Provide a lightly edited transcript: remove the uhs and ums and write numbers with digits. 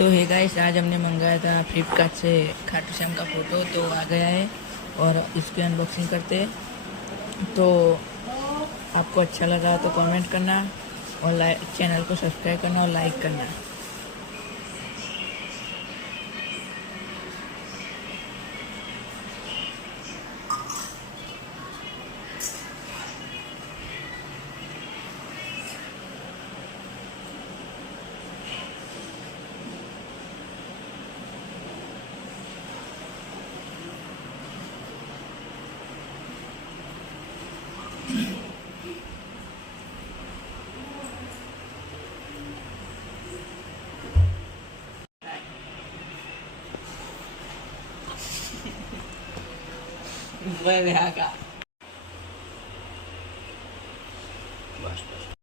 तो है गाइस, आज हमने मंगाया था फ्लिपकार्ट से खाटू श्याम का फ़ोटो, तो आ गया है और इसकी अनबॉक्सिंग करते हैं। तो आपको अच्छा लगा तो कमेंट करना और चैनल को सब्सक्राइब करना और लाइक करना। बस